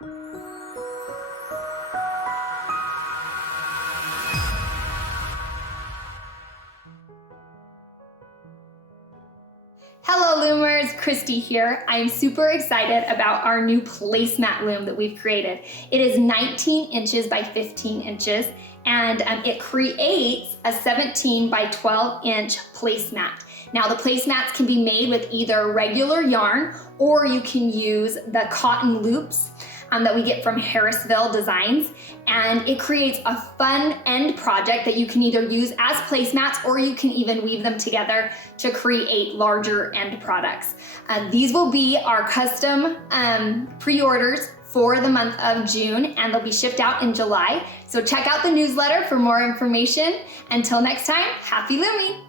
Hello Loomers, Christy here. I'm super excited about our new placemat loom that we've created. It is 19 inches by 15 inches and it creates a 17 by 12 inch placemat. Now the placemats can be made with either regular yarn or you can use the cotton loops that we get from Harrisville Designs, and it creates a fun end project that you can either use as placemats or you can even weave them together to create larger end products. These will be our custom pre-orders for the month of June, and they'll be shipped out in July. So check out the newsletter for more information. Until next time, happy looming!